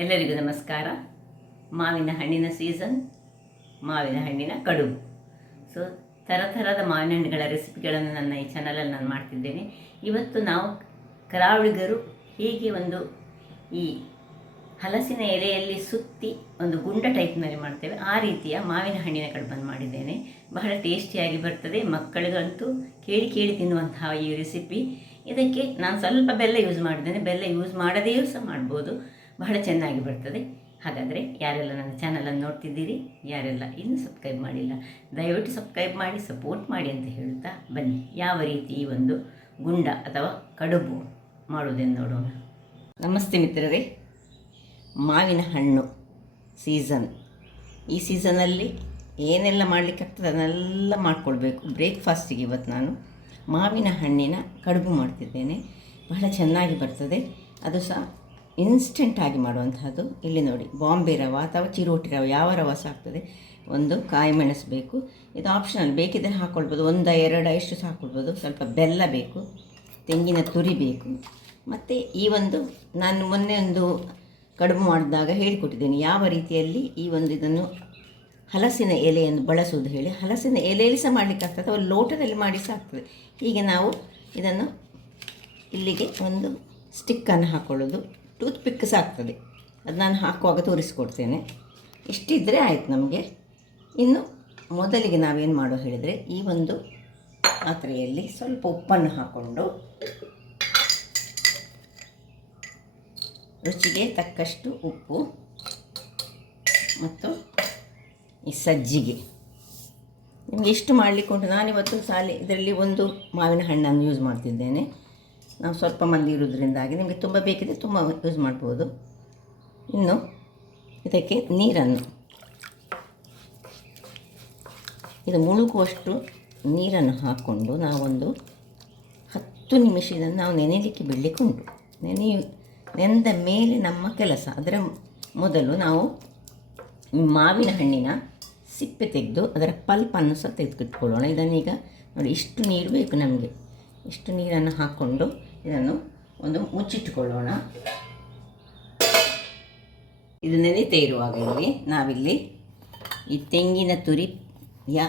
ಎಲ್ಲರಿಗೂ ನಮಸ್ಕಾರ. ಮಾವಿನ ಹಣ್ಣಿನ ಸೀಸನ್, ಮಾವಿನ ಹಣ್ಣಿನ ಕಡುಬು. ಸೊ ಥರದ ಮಾವಿನ ಹಣ್ಣುಗಳ ರೆಸಿಪಿಗಳನ್ನು ನನ್ನ ಈ ಚಾನಲಲ್ಲಿ ನಾನು ಮಾಡ್ತಿದ್ದೇನೆ. ಇವತ್ತು ನಾವು ಕರಾವಳಿಗರು ಹೇಗೆ ಒಂದು ಈ ಹಲಸಿನ ಎಲೆಯಲ್ಲಿ ಸುತ್ತಿ ಒಂದು ಗುಂಡ ಟೈಪ್ನಲ್ಲಿ ಮಾಡ್ತೇವೆ, ಆ ರೀತಿಯ ಮಾವಿನ ಹಣ್ಣಿನ ಕಡುಬನ್ನು ಮಾಡಿದ್ದೇನೆ. ಬಹಳ ಟೇಸ್ಟಿಯಾಗಿ ಬರ್ತದೆ. ಮಕ್ಕಳಿಗಂತೂ ಕೇಳಿ ಕೇಳಿ ತಿನ್ನುವಂತಹ ಈ ರೆಸಿಪಿ. ಇದಕ್ಕೆ ನಾನು ಸ್ವಲ್ಪ ಬೆಲ್ಲ ಯೂಸ್ ಮಾಡಿದ್ದೇನೆ. ಬೆಲ್ಲ ಯೂಸ್ ಮಾಡದೆಯೂ ಸಹ ಮಾಡ್ಬೋದು, ಬಹಳ ಚೆನ್ನಾಗಿ ಬರ್ತದೆ. ಹಾಗಾದರೆ ಯಾರೆಲ್ಲ ನನ್ನ ಚಾನಲನ್ನು ನೋಡ್ತಿದ್ದೀರಿ, ಯಾರೆಲ್ಲ ಇನ್ನೂ ಸಬ್ಸ್ಕ್ರೈಬ್ ಮಾಡಿಲ್ಲ, ದಯವಿಟ್ಟು ಸಬ್ಸ್ಕ್ರೈಬ್ ಮಾಡಿ ಸಪೋರ್ಟ್ ಮಾಡಿ ಅಂತ ಹೇಳುತ್ತಾ ಬನ್ನಿ ಯಾವ ರೀತಿ ಈ ಒಂದು ಗುಂಡ ಅಥವಾ ಕಡುಬು ಮಾಡುವುದೆಂದು ನೋಡೋಣ. ನಮಸ್ತೆ ಮಿತ್ರರೇ. ಮಾವಿನ ಹಣ್ಣು ಸೀಸನ್. ಈ ಸೀಸನಲ್ಲಿ ಏನೆಲ್ಲ ಮಾಡಲಿಕ್ಕಾಗ್ತದೆ ಅದನ್ನೆಲ್ಲ ಮಾಡಿಕೊಳ್ಬೇಕು. ಬ್ರೇಕ್ಫಾಸ್ಟಿಗೆ ಇವತ್ತು ನಾನು ಮಾವಿನ ಹಣ್ಣಿನ ಕಡುಬು ಮಾಡ್ತಿದ್ದೇನೆ. ಬಹಳ ಚೆನ್ನಾಗಿ ಬರ್ತದೆ. ಅದು ಸಹ ಇನ್ಸ್ಟೆಂಟಾಗಿ ಮಾಡುವಂಥದ್ದು. ಇಲ್ಲಿ ನೋಡಿ, ಬಾಂಬೆ ರವೆ ಅಥವಾ ಚಿರೋಟಿ ರವೆ, ಯಾವ ರವೆ ಸಹ ಆಗ್ತದೆ. ಒಂದು ಕಾಯಿ ಮೆಣಸು ಬೇಕು, ಇದು ಆಪ್ಷನಲ್, ಬೇಕಿದ್ದರೆ ಹಾಕ್ಕೊಳ್ಬೋದು. 1-2 ಎಷ್ಟು ಸಹ ಹಾಕ್ಕೊಳ್ಬೋದು. ಸ್ವಲ್ಪ ಬೆಲ್ಲ ಬೇಕು, ತೆಂಗಿನ ತುರಿ ಬೇಕು. ಮತ್ತು ಈ ಒಂದು ನಾನು ಮೊನ್ನೆ ಒಂದು ಕಡುಬು ಮಾಡಿದಾಗ ಹೇಳಿಕೊಟ್ಟಿದ್ದೇನೆ ಯಾವ ರೀತಿಯಲ್ಲಿ ಈ ಒಂದು ಇದನ್ನು ಹಲಸಿನ ಎಲೆಯನ್ನು ಬಳಸುವುದು ಹೇಳಿ. ಹಲಸಿನ ಎಲೆಯಲ್ಲಿ ಸಹ ಮಾಡಲಿಕ್ಕಾಗ್ತದೆ, ಅಥವಾ ಲೋಟದಲ್ಲಿ ಮಾಡಿ ಸಹ ಆಗ್ತದೆ. ಹೀಗೆ ನಾವು ಇದನ್ನು ಇಲ್ಲಿಗೆ ಒಂದು ಸ್ಟಿಕ್ಕನ್ನು ಹಾಕ್ಕೊಳ್ಳೋದು, ಟೂತ್ ಪಿಕ್ ಸಹ ಆಗ್ತದೆ. ಅದು ನಾನು ಹಾಕುವಾಗ ತೋರಿಸಿಕೊಡ್ತೇನೆ. ಇಷ್ಟಿದ್ದರೆ ಆಯಿತು ನಮಗೆ. ಇನ್ನು ಮೊದಲಿಗೆ ನಾವೇನು ಮಾಡೋ ಹೇಳಿದರೆ, ಈ ಒಂದು ಪಾತ್ರೆಯಲ್ಲಿ ಸ್ವಲ್ಪ ಉಪ್ಪನ್ನು ಹಾಕ್ಕೊಂಡು ರುಚಿಗೆ ತಕ್ಕಷ್ಟು ಉಪ್ಪು ಮತ್ತು ಈ ಸಜ್ಜಿಗೆ ನಿಮಗೆ ಎಷ್ಟು ಮಾಡಲಿಕ್ಕೆ ಉಂಟು. ನಾನಿವತ್ತು ಇದರಲ್ಲಿ ಒಂದು ಮಾವಿನ ಹಣ್ಣನ್ನು ಯೂಸ್ ಮಾಡ್ತಿದ್ದೇನೆ. ನಾವು ಸ್ವಲ್ಪ ಮಂದಿ ಇರೋದ್ರಿಂದಾಗಿ ನಿಮಗೆ ತುಂಬ ಬೇಕಿದೆ ತುಂಬ ಯೂಸ್ ಮಾಡ್ಬೋದು. ಇನ್ನು ಇದಕ್ಕೆ ನೀರನ್ನು, ಇದು ಮುಳುಗುವಷ್ಟು ನೀರನ್ನು ಹಾಕ್ಕೊಂಡು ನಾವೊಂದು 10 ನಿಮಿಷ ಇದನ್ನು ನಾವು ನೆನೆಯಲಿಕ್ಕೆ ಬಿಡಲಿಕ್ಕೆ ಉಂಟು. ನೆನೆದ ಮೇಲೆ ನಮ್ಮ ಕೆಲಸ. ಅದರ ಮೊದಲು ನಾವು ಮಾವಿನ ಹಣ್ಣಿನ ಸಿಪ್ಪೆ ತೆಗೆದು ಅದರ ಪಲ್ಪನ್ನು ಸಹ ತೆಗೆದುಕಿಟ್ಕೊಳ್ಳೋಣ. ಇದನ್ನೀಗ ನೋಡಿ, ಇಷ್ಟು ನೀರು ಬೇಕು ನಮಗೆ. ಇಷ್ಟು ನೀರನ್ನು ಹಾಕ್ಕೊಂಡು ಇದನ್ನು ಒಂದು ಮುಚ್ಚಿಟ್ಟುಕೊಳ್ಳೋಣ. ಇದು ನೆನೆಯುತ್ತಾ ಇರುವಾಗ ನಾವಿಲ್ಲಿ ಈ ತೆಂಗಿನ ತುರಿಯ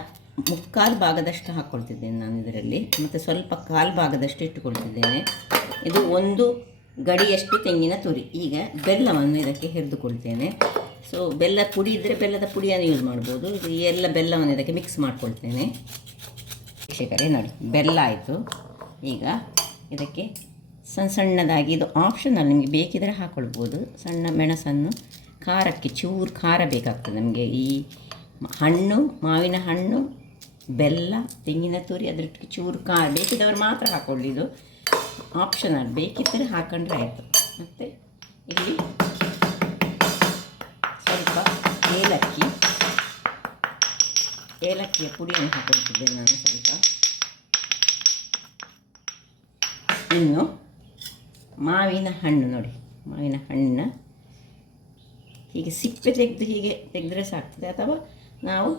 3/4 ಭಾಗದಷ್ಟು ಹಾಕ್ಕೊಳ್ತಿದ್ದೇನೆ ನಾನು ಇದರಲ್ಲಿ, ಮತ್ತು ಸ್ವಲ್ಪ 1/4 ಭಾಗದಷ್ಟು ಇಟ್ಟುಕೊಳ್ತಿದ್ದೇನೆ. ಇದು 1 ಗಡಿಯಷ್ಟು ತೆಂಗಿನ ತುರಿ. ಈಗ ಬೆಲ್ಲವನ್ನು ಇದಕ್ಕೆ ಹೆರೆದುಕೊಳ್ತೇನೆ. ಸೊ ಬೆಲ್ಲ ಪುಡಿ ಇದ್ದರೆ ಬೆಲ್ಲದ ಪುಡಿಯನ್ನು ಯೂಸ್ ಮಾಡ್ಬೋದು. ಇದು ಎಲ್ಲ ಬೆಲ್ಲವನ್ನು ಇದಕ್ಕೆ ಮಿಕ್ಸ್ ಮಾಡ್ಕೊಳ್ತೇನೆ. ವೀಕ್ಷಕರೇ ನೋಡಿ, ಬೆಲ್ಲ ಆಯಿತು. ಈಗ ಇದಕ್ಕೆ ಸಣ್ಣದಾಗಿ, ಇದು ಆಪ್ಷನಲ್, ನಿಮಗೆ ಬೇಕಿದ್ದರೆ ಹಾಕ್ಕೊಳ್ಬೋದು, ಸಣ್ಣ ಮೆಣಸನ್ನು. ಖಾರಕ್ಕೆ ಚೂರು ಖಾರ ಬೇಕಾಗ್ತದೆ ನಮಗೆ. ಈ ಹಣ್ಣು, ಮಾವಿನ ಹಣ್ಣು, ಬೆಲ್ಲ, ತೆಂಗಿನ ತುರಿ, ಅದರೊಟ್ಟಿಗೆ ಚೂರು ಖಾರ ಬೇಕಿದ್ದವರು ಮಾತ್ರ ಹಾಕ್ಕೊಳ್ಳಿ. ಇದು ಆಪ್ಷನಲ್, ಬೇಕಿದ್ದರೆ ಹಾಕೊಂಡ್ರೆ ಆಯಿತು. ಮತ್ತು ಇಲ್ಲಿ ಸ್ವಲ್ಪ ಏಲಕ್ಕಿಯ ಪುಡಿಯನ್ನು ಹಾಕೊಳ್ತಿದ್ದೇನೆ ನಾನು ಸ್ವಲ್ಪ. ಇನ್ನು ಮಾವಿನ ಹಣ್ಣು ನೋಡಿ, ಮಾವಿನ ಹಣ್ಣಿನ ಹೀಗೆ ಸಿಪ್ಪೆ ತೆಗೆದ್ರೆ ಸಾಕ್ತದೆ, ಅಥವಾ ನಾವು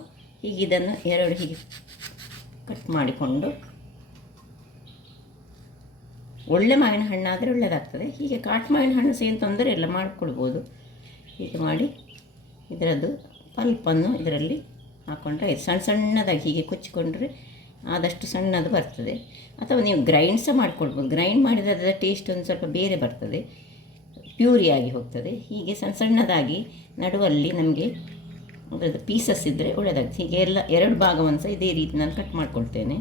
ಹೀಗೆ ಇದನ್ನು 2 ಹೀಗೆ ಕಟ್ ಮಾಡಿಕೊಂಡು, ಒಳ್ಳೆ ಮಾವಿನ ಹಣ್ಣಾದರೆ ಒಳ್ಳೆಯದಾಗ್ತದೆ. ಹೀಗೆ ಕಾಟು ಮಾವಿನ ಹಣ್ಣು ಸಹ ಏನು ತೊಂದರೆ ಇಲ್ಲ, ಮಾಡಿಕೊಳ್ಬೋದು. ಹೀಗೆ ಮಾಡಿ ಇದರದ್ದು ಪಲ್ಪನ್ನು ಇದರಲ್ಲಿ ಹಾಕ್ಕೊಂಡ್ರೆ ಸಣ್ಣದಾಗಿ ಹೀಗೆ ಕೊಚ್ಚಿಕೊಂಡ್ರೆ ಆದಷ್ಟು ಸಣ್ಣದು ಬರ್ತದೆ. ಅಥವಾ ನೀವು ಗ್ರೈಂಡ್ ಸಹ ಮಾಡ್ಕೊಳ್ಬೋದು. ಗ್ರೈಂಡ್ ಮಾಡಿದರೆ ಅದರ ಟೇಸ್ಟ್ ಒಂದು ಸ್ವಲ್ಪ ಬೇರೆ ಬರ್ತದೆ, ಪ್ಯೂರಿಯಾಗಿ ಹೋಗ್ತದೆ. ಹೀಗೆ ಸಣ್ಣದಾಗಿ ನಡುವಲ್ಲಿ ನಮಗೆ ಅದರದ್ದು ಪೀಸಸ್ ಇದ್ದರೆ ಒಳ್ಳೆಯದಾಗ್ತದೆ. ಹೀಗೆ 2 ಭಾಗವನ್ನು ಸಹ ಇದೇ ರೀತಿ ನಾನು ಕಟ್ ಮಾಡ್ಕೊಳ್ತೇನೆ.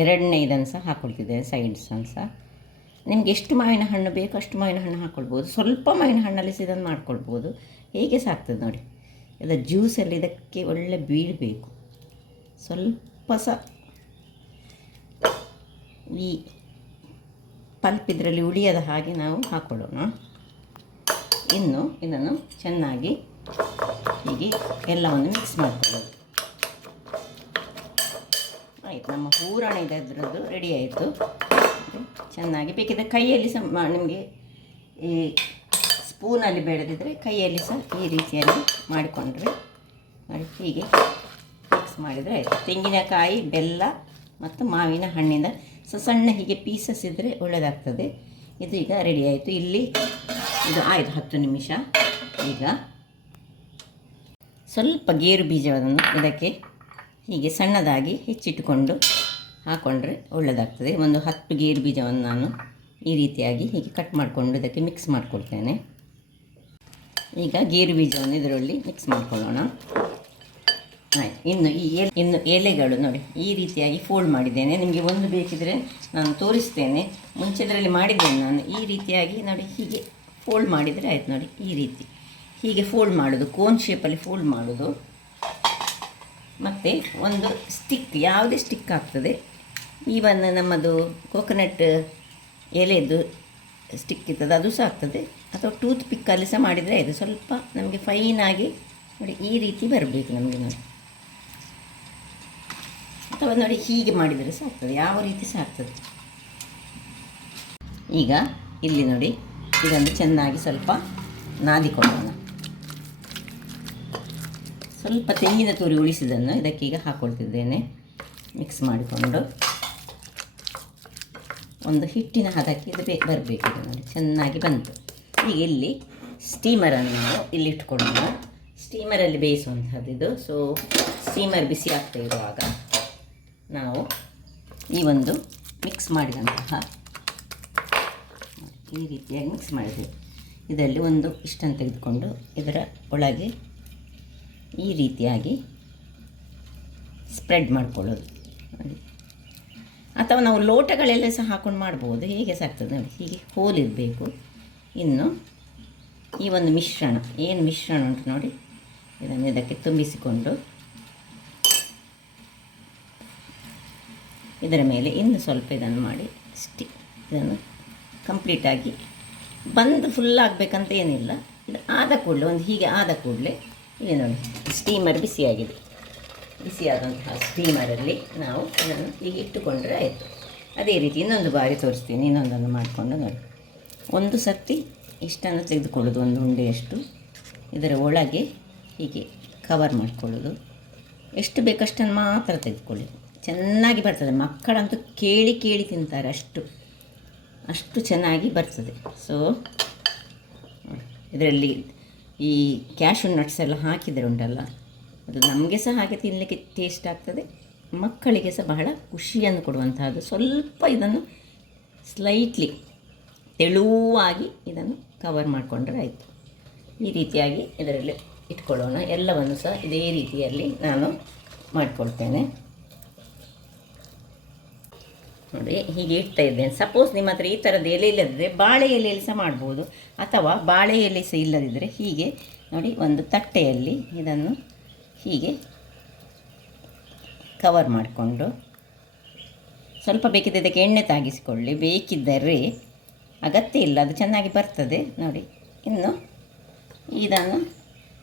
2ನೇ ಇದನ್ನು ಸಹ ಹಾಕ್ಕೊಳ್ತಿದ್ದೇನೆ, ಸೈಡ್ಸನ್ನು ಸಹ. ನಿಮಗೆ ಎಷ್ಟು ಮಾವಿನ ಹಣ್ಣು ಬೇಕು ಅಷ್ಟು ಮಾವಿನ ಹಣ್ಣು ಹಾಕ್ಕೊಳ್ಬೋದು. ಸ್ವಲ್ಪ ಮಾವಿನ ಹಣ್ಣಲ್ಲಿ ಸಹ ಇದನ್ನು ಮಾಡ್ಕೊಳ್ಬೋದು. ಹೇಗೆ ಸಹ ಆಗ್ತದೆ ನೋಡಿ. ಇದರ ಜ್ಯೂಸಲ್ಲಿ ಇದಕ್ಕೆ ಒಳ್ಳೆ ಬೀಳಬೇಕು. ಸ್ವಲ್ಪ ಸಹ ಈ ಪಲ್ಪ್ ಇದರಲ್ಲಿ ಉಳಿಯದ ಹಾಗೆ ನಾವು ಹಾಕ್ಕೊಳ್ಳೋಣ. ಇನ್ನು ಇದನ್ನು ಚೆನ್ನಾಗಿ ಹೀಗೆ ಎಲ್ಲವನ್ನು ಮಿಕ್ಸ್ ಮಾಡ್ಕೊಳ್ಳೋದು. ಆಯಿತು, ನಮ್ಮ ಹೂರಣ ಇದರದ್ದು ರೆಡಿ ಆಯಿತು. ಚೆನ್ನಾಗಿ ಬೇಕಿದ್ದರೆ ಕೈಯಲ್ಲಿ ಸಹ ನಿಮಗೆ ಈ ಸ್ಪೂನಲ್ಲಿ ಬೆಳೆದಿದ್ದರೆ ಕೈಯಲ್ಲಿ ಸಹ ಈ ರೀತಿಯಲ್ಲಿ ಮಾಡಿಕೊಂಡ್ರೆ ಮಾಡಿ ಹೀಗೆ ಮಿಕ್ಸ್ ಮಾಡಿದರೆ ಆಯಿತು. ತೆಂಗಿನಕಾಯಿ, ಬೆಲ್ಲ ಮತ್ತು ಮಾವಿನ ಹಣ್ಣಿಂದ ಸಣ್ಣ ಹೀಗೆ ಪೀಸಸ್ ಇದ್ದರೆ ಒಳ್ಳೆಯದಾಗ್ತದೆ. ಇದು ಈಗ ರೆಡಿ ಆಯಿತು. ಇಲ್ಲಿ ಇದು ಆಯಿತು 10 ನಿಮಿಷ. ಈಗ ಸ್ವಲ್ಪ ಗೇರು ಬೀಜವನ್ನು ಇದಕ್ಕೆ ಹೀಗೆ ಸಣ್ಣದಾಗಿ ಹೆಚ್ಚಿಟ್ಟುಕೊಂಡು ಹಾಕ್ಕೊಂಡ್ರೆ ಒಳ್ಳೆಯದಾಗ್ತದೆ. ಒಂದು 10 ಗೇರು ಬೀಜವನ್ನು ನಾನು ಈ ರೀತಿಯಾಗಿ ಹೀಗೆ ಕಟ್ ಮಾಡಿಕೊಂಡು ಇದಕ್ಕೆ ಮಿಕ್ಸ್ ಮಾಡಿಕೊಳ್ತೇನೆ. ಈಗ ಗೇರು ಬೀಜವನ್ನು ಇದರಲ್ಲಿ ಮಿಕ್ಸ್ ಮಾಡಿಕೊಳ್ಳೋಣ. ಆಯ್ತು. ಇನ್ನು ಎಲೆಗಳು ನೋಡಿ ಈ ರೀತಿಯಾಗಿ ಫೋಲ್ಡ್ ಮಾಡಿದ್ದೇನೆ. ನಿಮಗೆ ಒಂದು ಬೇಕಿದ್ದರೆ ನಾನು ತೋರಿಸ್ತೇನೆ. ಮುಂಚೆ ಇದರಲ್ಲಿ ಮಾಡಿದ್ದೇನೆ ನಾನು. ಈ ರೀತಿಯಾಗಿ ನೋಡಿ ಹೀಗೆ ಫೋಲ್ಡ್ ಮಾಡಿದರೆ ಆಯ್ತು. ನೋಡಿ ಈ ರೀತಿ ಹೀಗೆ ಫೋಲ್ಡ್ ಮಾಡೋದು, ಕೋನ್ ಶೇಪಲ್ಲಿ ಫೋಲ್ಡ್ ಮಾಡೋದು. ಮತ್ತು ಒಂದು ಸ್ಟಿಕ್, ಯಾವುದೇ ಸ್ಟಿಕ್ ಆಗ್ತದೆ. ಈವನ್ ನಮ್ಮದು ಕೋಕೋನಟ್ ಎಲೆದು ಸ್ಟಿಕ್ ಇರ್ತದೆ, ಅದು ಸಹ ಆಗ್ತದೆ. ಅಥವಾ ಟೂತ್ ಪಿಕ್ಕಲ್ಲಿ ಸಹ ಮಾಡಿದರೆ ಆಯಿತು. ಸ್ವಲ್ಪ ನಮಗೆ ಫೈನಾಗಿ ನೋಡಿ ಈ ರೀತಿ ಬರಬೇಕು ನಮಗೆ ನೋಡಿ. ಅಥವಾ ನೋಡಿ ಹೀಗೆ ಮಾಡಿದರೆ ಸಹ ಆಗ್ತದೆ, ಯಾವ ರೀತಿ ಸಹ ಆಗ್ತದೆ. ಈಗ ಇಲ್ಲಿ ನೋಡಿ ಇದನ್ನು ಚೆನ್ನಾಗಿ ಸ್ವಲ್ಪ ನಾದಿಕೊಳ್ಳೋಣ. ಸ್ವಲ್ಪ ತೆಂಗಿನ ತುರಿ ಉಳಿಸಿದ್ದನ್ನು ಇದಕ್ಕೀಗ ಹಾಕ್ಕೊಳ್ತಿದ್ದೇನೆ. ಮಿಕ್ಸ್ ಮಾಡಿಕೊಂಡು ಒಂದು ಹಿಟ್ಟಿನ ಹದಕ್ಕೆ ಇದು ಬರಬೇಕು. ಇದು ನೋಡಿ ಚೆನ್ನಾಗಿ ಬಂತು. ಈಗ ಇಲ್ಲಿ ಸ್ಟೀಮರನ್ನು ನಾವು ಇಲ್ಲಿ ಇಟ್ಕೊಳ್ಳೋಣ. ಸ್ಟೀಮರಲ್ಲಿ ಬೇಯಿಸುವಂಥದ್ದು ಇದು. ಸೊ ಸ್ಟೀಮರ್ ಬಿಸಿ ಆಗ್ತಾ ಇರುವಾಗ ನಾವು ಈ ಒಂದು ಮಿಕ್ಸ್ ಮಾಡಿದಂತಹ ಈ ರೀತಿಯಾಗಿ ಮಿಕ್ಸ್ ಮಾಡಿದೆ. ಇದರಲ್ಲಿ ಒಂದು ಇಷ್ಟನ್ನು ತೆಗೆದುಕೊಂಡು ಇದರ ಒಳಗೆ ಈ ರೀತಿಯಾಗಿ ಸ್ಪ್ರೆಡ್ ಮಾಡ್ಕೊಳ್ಳೋದು ನೋಡಿ. ಅಥವಾ ನಾವು ಲೋಟಗಳೆಲ್ಲ ಸಹ ಹಾಕ್ಕೊಂಡು ಮಾಡ್ಬೋದು, ಹೇಗೆ ಸಹ ಆಗ್ತದೆ ನೋಡಿ. ಹೀಗೆ ಹೋಲ್ ಇರಬೇಕು. ಇನ್ನು ಈ ಒಂದು ಮಿಶ್ರಣ, ಏನು ಮಿಶ್ರಣ ಉಂಟು ನೋಡಿ, ಇದನ್ನು ಇದಕ್ಕೆ ತುಂಬಿಸಿಕೊಂಡು ಇದರ ಮೇಲೆ ಇನ್ನು ಸ್ವಲ್ಪ ಇದನ್ನು ಮಾಡಿ ಇದನ್ನು ಕಂಪ್ಲೀಟಾಗಿ ಬಂದು ಫುಲ್ ಆಗಬೇಕಂತ ಏನಿಲ್ಲ. ಇದು ಆದ ಕೂಡಲೇ ಒಂದು ಹೀಗೆ ಆದ ಕೂಡಲೇ ಇಲ್ಲಿ ನೋಡಿ ಸ್ಟೀಮರ್ ಬಿಸಿಯಾಗಿದೆ. ಬಿಸಿಯಾದಂತಹ ಸ್ಟೀಮರಲ್ಲಿ ನಾವು ಇದನ್ನು ಹೀಗೆ ಇಟ್ಟುಕೊಂಡ್ರೆ ಆಯಿತು. ಅದೇ ರೀತಿ ಇನ್ನೊಂದು ಬಾರಿ ತೋರಿಸ್ತೀನಿ. ಇನ್ನೊಂದನ್ನು ಮಾಡಿಕೊಂಡು ನೋಡಿ, ಒಂದು ಸರ್ತಿ ಇಷ್ಟನ್ನು ತೆಗೆದುಕೊಳ್ಳೋದು, ಒಂದು ಉಂಡೆಯಷ್ಟು ಇದರ ಒಳಗೆ ಹೀಗೆ ಕವರ್ ಮಾಡಿಕೊಳ್ಳೋದು. ಎಷ್ಟು ಬೇಕಷ್ಟನ್ನು ಮಾತ್ರ ತೆಗೆದುಕೊಳ್ಳಿ, ಚೆನ್ನಾಗಿ ಬರ್ತದೆ. ಮಕ್ಕಳಂತೂ ಕೇಳಿ ಕೇಳಿ ತಿಂತಾರೆ, ಅಷ್ಟು ಚೆನ್ನಾಗಿ ಬರ್ತದೆ. ಸೊ ಇದರಲ್ಲಿ ಈ ಕ್ಯಾಶು ನಟ್ಸ್ ಎಲ್ಲ ಹಾಕಿದರೆ ಉಂಟಲ್ಲ, ಅದು ನಮಗೆ ಸಹ ಹಾಗೆ ತಿನ್ನಲಿಕ್ಕೆ ಟೇಸ್ಟ್ ಆಗ್ತದೆ, ಮಕ್ಕಳಿಗೆ ಸಹ ಬಹಳ ಖುಷಿಯನ್ನು ಕೊಡುವಂತಹದ್ದು. ಸ್ವಲ್ಪ ಇದನ್ನು ಸ್ಲೈಟ್ಲಿ ತೆಳುವಾಗಿ ಇದನ್ನು ಕವರ್ ಮಾಡಿಕೊಂಡ್ರೆ ಆಯಿತು. ಈ ರೀತಿಯಾಗಿ ಇದರಲ್ಲಿ ಇಟ್ಕೊಳ್ಳೋಣ. ಎಲ್ಲವನ್ನು ಸಹ ಇದೇ ರೀತಿಯಲ್ಲಿ ನಾನು ಮಾಡಿಕೊಳ್ತೇನೆ ನೋಡಿ. ಹೀಗೆ ಇಡ್ತಾ ಇದ್ದೇನೆ. ಸಪೋಸ್ ನಿಮ್ಮ ಹತ್ರ ಈ ಥರದ ಎಲೆ ಇಲ್ಲದಿದ್ದರೆ ಬಾಳೆ ಎಲೆಯಲ್ಲಿ ಸಹ ಮಾಡ್ಬೋದು. ಅಥವಾ ಬಾಳೆ ಎಲೆ ಸಹ ಇಲ್ಲದಿದ್ದರೆ ಹೀಗೆ ನೋಡಿ ಒಂದು ತಟ್ಟೆಯಲ್ಲಿ ಇದನ್ನು ಹೀಗೆ ಕವರ್ ಮಾಡಿಕೊಂಡು ಸ್ವಲ್ಪ ಬೇಕಿದ್ದರೆ ಇದಕ್ಕೆ ಎಣ್ಣೆ ತಾಗಿಸಿಕೊಳ್ಳಿ. ಬೇಕಿದ್ದರೆ ಅಗತ್ಯ ಇಲ್ಲ, ಅದು ಚೆನ್ನಾಗಿ ಬರ್ತದೆ ನೋಡಿ. ಇನ್ನು ಇದನ್ನು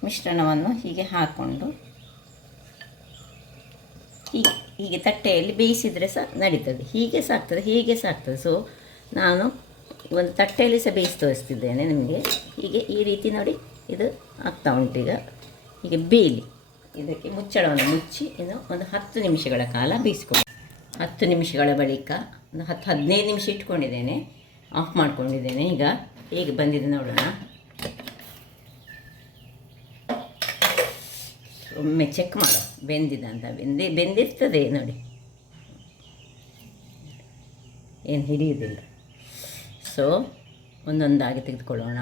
ಮಿಶ್ರಣವನ್ನು ಹೀಗೆ ಹಾಕ್ಕೊಂಡು ಹೀಗೆ ತಟ್ಟೆಯಲ್ಲಿ ಬೇಯಿಸಿದರೆ ಸಹ ನಡೀತದೆ, ಹೀಗೆ ಸಹ ಆಗ್ತದೆ, ಹೀಗೆ ಸಹ ಆಗ್ತದೆ. ಸೊ ನಾನು ಒಂದು ತಟ್ಟೆಯಲ್ಲಿ ಸಹ ಬೇಯಿಸಿ ತೋರಿಸ್ತಿದ್ದೇನೆ ನಿಮಗೆ. ಹೀಗೆ ಈ ರೀತಿ ನೋಡಿ ಇದು ಆಗ್ತಾ ಉಂಟೀಗ. ಹೀಗೆ ಬೇಯಲಿ. ಇದಕ್ಕೆ ಮುಚ್ಚಳವನ್ನು ಮುಚ್ಚಿ ಇನ್ನು ಒಂದು 10 ನಿಮಿಷಗಳ ಕಾಲ ಬೇಯಿಸ್ಕೊಂಡು 10 ನಿಮಿಷಗಳ ಬಳಿಕ ಒಂದು 10-15 ನಿಮಿಷ ಇಟ್ಕೊಂಡಿದ್ದೇನೆ. ಆಫ್ ಮಾಡ್ಕೊಂಡಿದ್ದೇನೆ. ಈಗ ಹೇಗೆ ಬಂದಿದೆ ನೋಡೋಣ. ಒಮ್ಮೆ ಚೆಕ್ ಮಾಡೋ ಬೆಂದಿದೆ ಅಂತ. ಬೆಂದಿರ್ತದೆ ನೋಡಿ, ಏನು ಹಿಡಿಯುವುದಿಲ್ಲ. ಸೊ ಒಂದೊಂದಾಗಿ ತೆಗೆದುಕೊಳ್ಳೋಣ.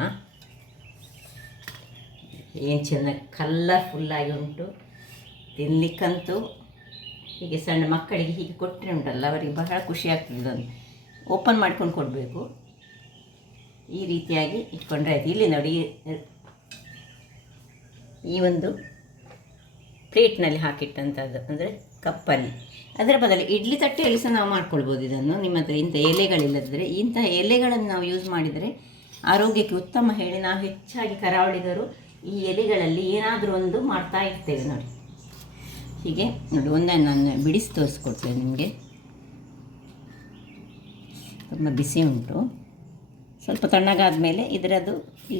ಏನು ಚೆನ್ನಾಗಿ ಕಲರ್ಫುಲ್ಲಾಗಿ ಉಂಟು. ತಿನ್ನಲಿಕ್ಕಂತೂ ಹೀಗೆ ಸಣ್ಣ ಮಕ್ಕಳಿಗೆ ಹೀಗೆ ಕೊಟ್ಟರೆ ಉಂಟಲ್ಲ, ಅವರಿಗೆ ಬಹಳ ಖುಷಿ ಆಗ್ತದೆ. ಇದನ್ನು ಓಪನ್ ಮಾಡ್ಕೊಂಡು ಕೊಡಬೇಕು. ಈ ರೀತಿಯಾಗಿ ಇಟ್ಕೊಂಡ್ರೆ ಆಯಿತು. ಇಲ್ಲಿ ನೋಡಿ ಈ ಒಂದು ಪ್ಲೇಟ್ನಲ್ಲಿ ಹಾಕಿಟ್ಟಂಥದ್ದು, ಅಂದರೆ ಕಪ್ಪಲ್ಲಿ. ಅದರ ಬದಲು ಇಡ್ಲಿ ತಟ್ಟೆಯಲ್ಲಿ ಸಹ ನಾವು ಮಾಡ್ಕೊಳ್ಬೋದು ಇದನ್ನು. ನಿಮ್ಮ ಹತ್ರ ಇಂಥ ಎಲೆಗಳಿಲ್ಲದಿದ್ದರೆ ಇಂಥ ಎಲೆಗಳನ್ನು ನಾವು ಯೂಸ್ ಮಾಡಿದರೆ ಆರೋಗ್ಯಕ್ಕೆ ಉತ್ತಮ ಹೇಳಿ ನಾವು ಹೆಚ್ಚಾಗಿ ಕರಾವಳಿಗರು ಈ ಎಲೆಗಳಲ್ಲಿ ಏನಾದರೂ ಒಂದು ಮಾಡ್ತಾ ಇರ್ತೇವೆ ನೋಡಿ. ಹೀಗೆ ನೋಡಿ ಒಂದನ್ನು ನಾನು ಬಿಡಿಸಿ ತೋರಿಸ್ಕೊಡ್ತೇನೆ ನಿಮಗೆ. ತುಂಬ ಬಿಸಿ ಉಂಟು. ಸ್ವಲ್ಪ ತಣ್ಣಗಾದ ಮೇಲೆ ಇದರದ್ದು ಈ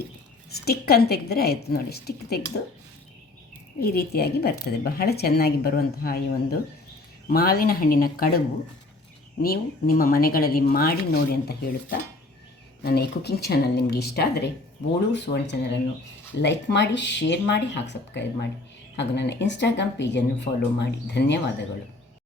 ಸ್ಟಿಕ್ಕನ್ನು ತೆಗೆದರೆ ಆಯಿತು ನೋಡಿ. ಸ್ಟಿಕ್ ತೆಗೆದು ಈ ರೀತಿಯಾಗಿ ಬರ್ತದೆ. ಬಹಳ ಚೆನ್ನಾಗಿ ಬರುವಂತಹ ಈ ಒಂದು ಮಾವಿನ ಹಣ್ಣಿನ ಕಡುಬು ನೀವು ನಿಮ್ಮ ಮನೆಗಳಲ್ಲಿ ಮಾಡಿ ನೋಡಿ ಅಂತ ಹೇಳುತ್ತಾ ನನ್ನ ಈ ಕುಕಿಂಗ್ ಚಾನಲ್ ನಿಮಗೆ ಇಷ್ಟ ಆದರೆ ಬೋಳು ಸುವರ್ಣ ಚಾನಲನ್ನು ಲೈಕ್ ಮಾಡಿ, ಶೇರ್ ಮಾಡಿ ಹಾಗೂ ಸಬ್ಸ್ಕ್ರೈಬ್ ಮಾಡಿ ಹಾಗೂ ನನ್ನ ಇನ್ಸ್ಟಾಗ್ರಾಮ್ ಪೇಜನ್ನು ಫಾಲೋ ಮಾಡಿ. ಧನ್ಯವಾದಗಳು.